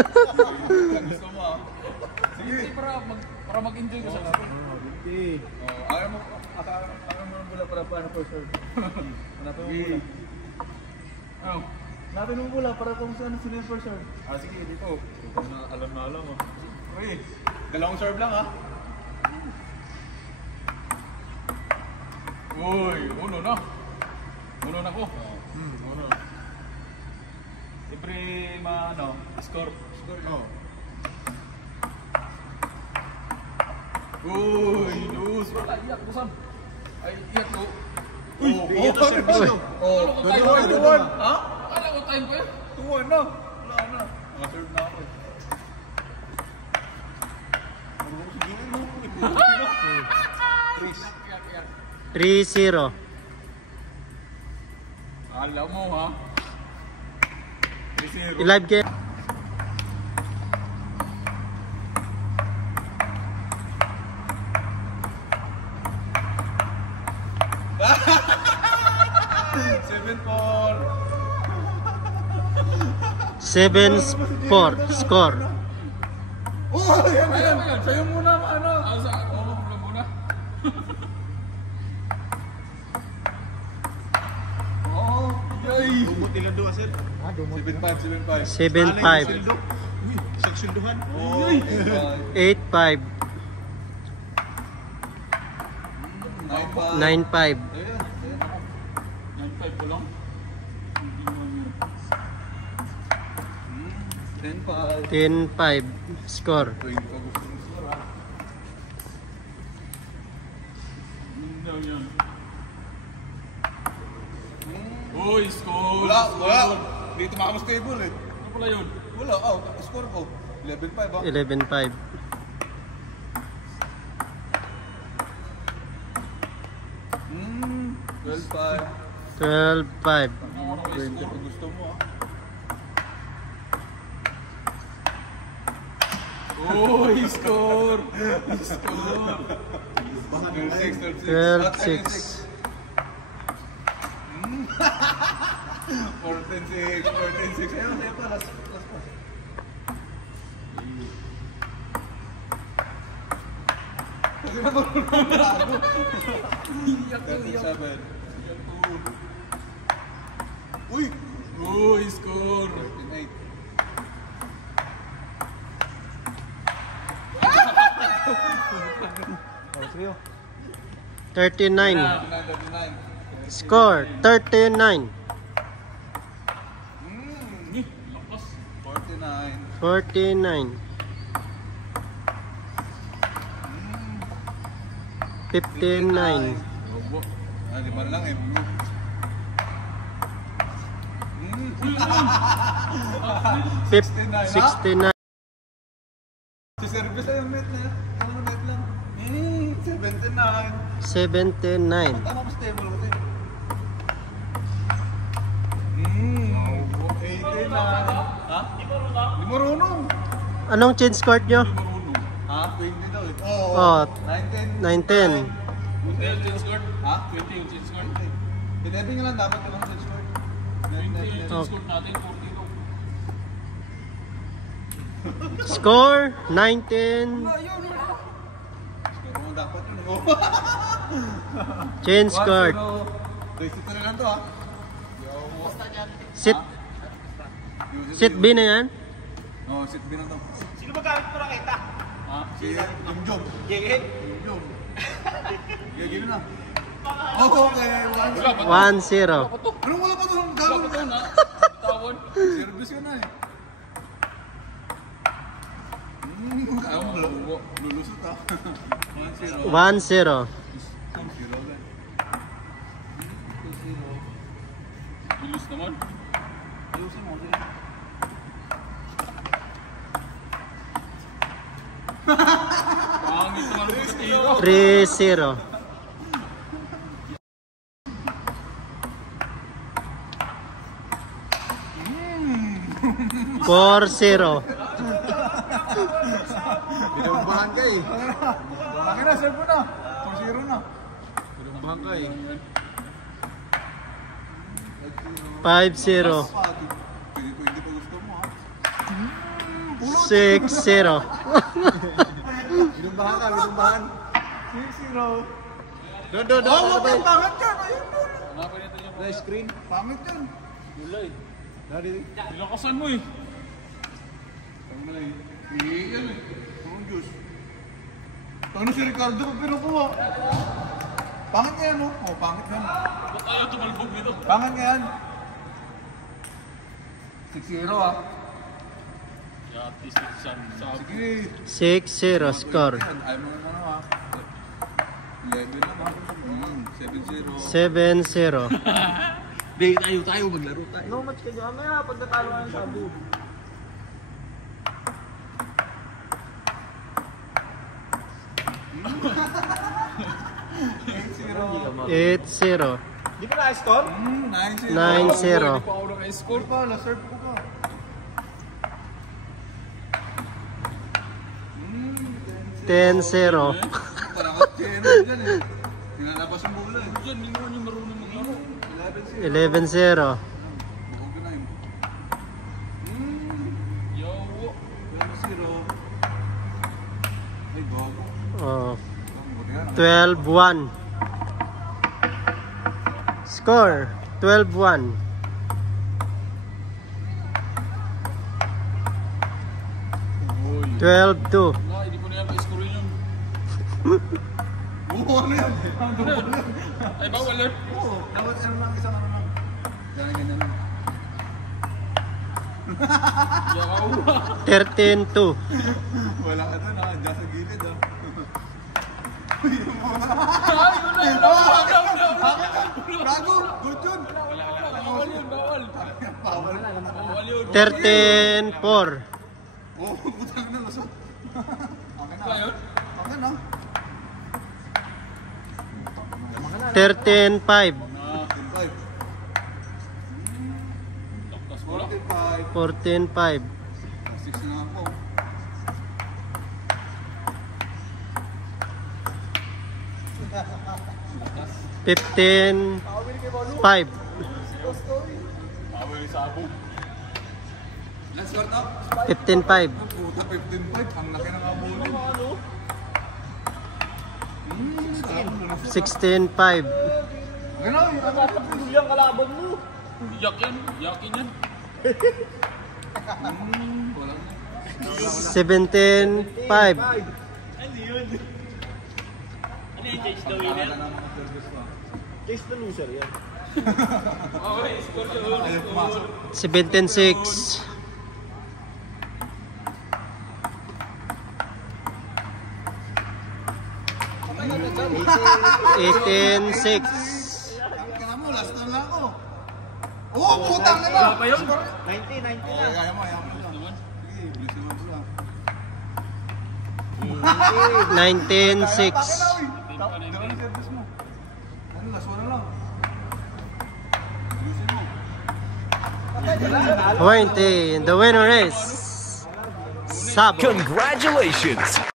Gusto mo ah. Sige, para mag-enjoy ka sa lahat. Okay. Ayaw mo ng bola para paano for sure. Hanapin mo bola. Ano? Hanapin mo bola para kung saan sino yung for sure. Sige, dito. Ito na alam mo. Okay. Dalawang serve lang ah. Uy, uno na. Uno na ko. Uno. Siyempre, score. Oh. Uy, lose. Wala, iyak ko, Sam. Ay, iyak ko. Uy, iyak ko siya. Oh, 2-1. Ha? Akala ko time pa yun. 2-1 na. Wala na. Nakaserve na ako. 3-0. Alam mo ha. 3-0. I-live game. Seven 4 score. Oh, yan. Sa'yo muna, muna. Oh, yay. Dumot nila doon, sir. 7-5. 7-5. Saksunduhan. 8-5. 9-5. 9-5 po lang. 10-5 score. Uy, score! Wala! Hindi tumakamos table eh. Ano pala yun? Wala, score ko. 11-5 ah. 11-5. 12-5. Gusto mo ah. Uy, score! 12-6. 14-6. Ayun pa, last pass. Uy, score! 39. Score 39. 49. 59. Di man lang eh. 69. Si service na yung net na yan. Ano net lang? 79. Tama ko stable ko din. 89. Ha? Di marunong. Anong change court nyo? Ha? 20 daw eh. Oh, 9-10. 9-10. 20 yung change court? Ha? 20 yung change court? 11 nga lang dapat yung change court. 20 yung change court natin, 40 daw. Score 19. Score mo dapat yun. Change court. Resit na lang to ha. Sit B na yan? Oo, sit B na to. Sino ba gamit mo raketa? Ha? Si Jom. Gigit? Jom. Gigil na. Okay. 1-0. Anong wala pa ito? Wala pa ito na. Tawon. Service ka na eh. Ayaw mo lulusot ha. 1-0. 1-0. 2-0 lang. Lulus naman. Lusin mo. Pangit naman sa tiro. 3-0. 4-0. Binumbahan ka eh. Laki na, serve mo na. 4-0 na. Binumbahan ka eh. 5-0. Hindi pa gusto mo ha. 6-0. Binumbahan ka, binumbahan. 6-0. Doon. Oh, wag yung pangit yan. Ayun doon. Hanapin natin yung flash screen. Pangit yan. Gulay. Dari. Nilakasan mo eh. Ang malay. Yan eh. Ang Diyos. Ano si Ricardo pag pinukuha? Pangit nga yan oh. Oh, pangit yan. Ba't ayaw tumalbog nito? Pangit nga yan. 6-0 ah. Yati, siksan. Sige. 6-0 score. Ayaw mo naman ano ah. 11 naman. 7-0. 7-0. Hindi, tayo. Maglaro tayo. No match ka dyan. Maya pag natalo ka ng sabu. Eight zero. Di ka na-score? 9-0. 9-0. Hindi pa ako naka-score. Pa, na-serve ko ka. Ten zero. Wala ka channel dyan eh. Nilalabas yung bola eh. Diyan, hindi naman yung marunong maglaro. 11-0. Bukog ka na yun. Yo. 11-0. Ay, gogo. Oh. Buti nga. 12-1. Score 12-1. Uy. 12-2. Wala, hindi ko na yan ma-score yun. Oo, ano yan? Ay, bawal yan. Oo, dapat ano lang, isang ano lang. Ganyan lang. Yaw. 13-2. Wala ka doon ah, dyan sa gilid ah. Ay, wala. Gago! Good yun! Wala. Bawal yun, bawal. Bawal. Bawal yun. 13-4. Oo, putang na lusot. Akin na. Ba yun? Akin na. 13-5. 45. Lakas mo lang. 45. 14-5. 6 na ako. Lakas. 15-5. Bawal yung sabog. Let's start up. 15-5. Puta, 15-5. Ang laki ng abulin. 16-5. Gano'n, Yung kalaban mo. Iyak yan. Iyakin yan. wala na. 17-5. Ano yun? Ano yung Chase the winner? Wala na mga service pa. Chase the loser yan. Okay, score yun. Ayaw pumasok. 17-6. 18-6. Kaya mo, last time lang ako. Oo, putang na ba? Wala pa yun? 90 na. Kaya mo lang. Sige, bilis naman ko lang. 19-6. Gano'n service mo. Ano, last one na lang. Ayusin mo. 20. The winner is Sabo. Congratulations!